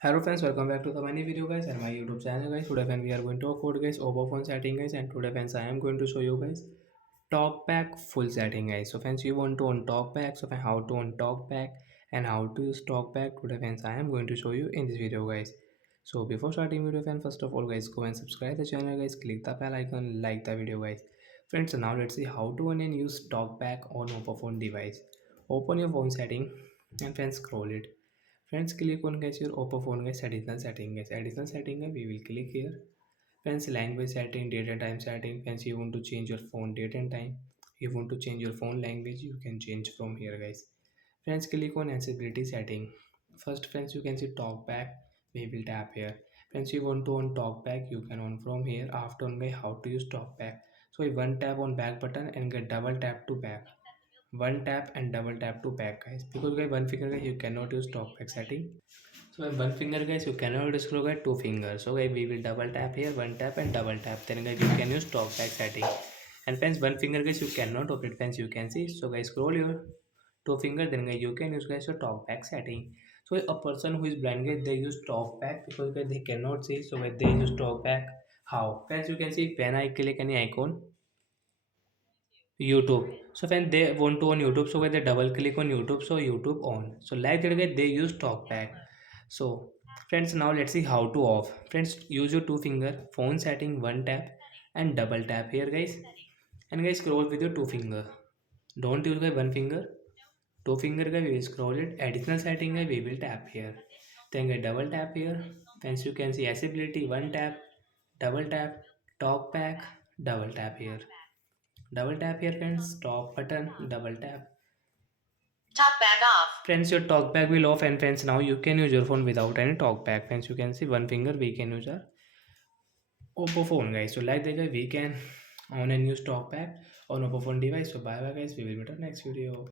Hello friends, welcome back to the many video guys and my YouTube channel guys. Today friends we are going to talk about guys oppo phone setting guys, and today friends I am going to show you guys TalkBack full setting guys. So friends, you want to on TalkBack, so friends, how to on TalkBack and how to use TalkBack today friends I am going to show you in this video guys. So before starting video friends, first of all guys, go and subscribe the channel guys, click the bell icon, like the video guys. Friends, so now let's see how to on and use TalkBack on oppo phone device. Open your phone setting and friends scroll it. Friends, click on guys your oppo phone guys additional setting guys. Additional setting guys, we will click here. Friends, language setting, date and time setting. Friends, you want to change your phone date and time. You want to change your phone language, you can change from here guys. Friends, click on accessibility setting. First friends, you can see talkback. We will tap here. Friends, you want to on talkback, you can on from here. After on guys how to use talkback. So one tap on back button and get double tap to back. One tap and double tap to back guys, because guys one finger guys you cannot use talkback setting. So with one finger guys you cannot scroll guys two fingers. So guys we will double tap here, one tap and double tap, then guys you can use talkback setting. And friends, one finger guys you cannot open it, friends you can see. So guys scroll your two finger, then guys you can use guys your talkback setting. So a person who is blind guys they use talkback because guys they cannot see, so guys they use talkback. How friends, you can see when I click any icon YouTube. So when they want to on YouTube, so when they double click on YouTube, so YouTube on. So like that way they use TalkBack. So friends, now let's see how to off. Friends, use your two finger, phone setting, one tap and double tap here guys. And guys scroll with your two finger. Don't use guys one finger. Two finger guys we will scroll it. Additional setting guys we will tap here. Then guys double tap here. Friends, you can see accessibility, one tap, double tap, TalkBack, double tap here. Double tap here friends, stop button, double tap. Talkback off. Friends, your talkback will off, and friends now you can use your phone without any talkback. Friends, you can see one finger we can use our Oppo phone guys. So like that guys we can on and use talkback on Oppo phone device. So bye bye guys, we will meet on next video.